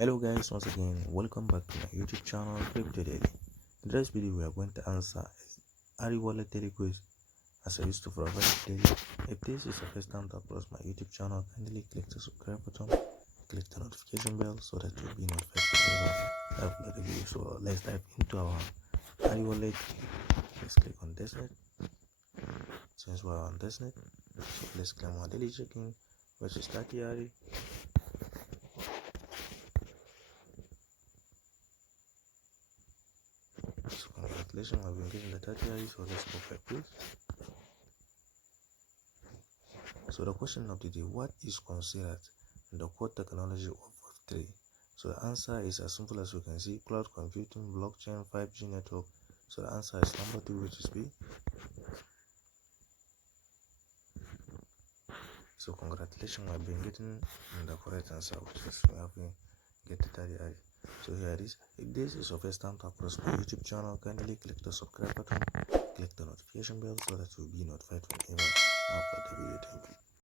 Hello guys, once again welcome back to my YouTube channel Crypto Daily. In today's video we are going to answer ARI Wallet Daily Quiz as I used to provide daily. If this is your first time to upload my YouTube channel, kindly click the subscribe button, click the notification bell so that you'll be notified whenever I upload a video. So let's dive into our ARI Wallet. Let's click on testnet. Since we're on testnet, let's claim our daily checking versus 30 ARI. So congratulations, I've been getting the 30 ARI, so let's go for a quiz. So the question of the day: what is considered the core technology of Web3? So the answer is as simple as you can see: cloud computing, blockchain, 5G network. So the answer is number 2, which is B. So congratulations, I've been getting the correct answer, which is we have been getting 30 ARI. So here it is. If this is your first time to upload my YouTube channel, kindly click the subscribe button, click the notification bell so that you'll be notified whenever I upload the video. Thank you.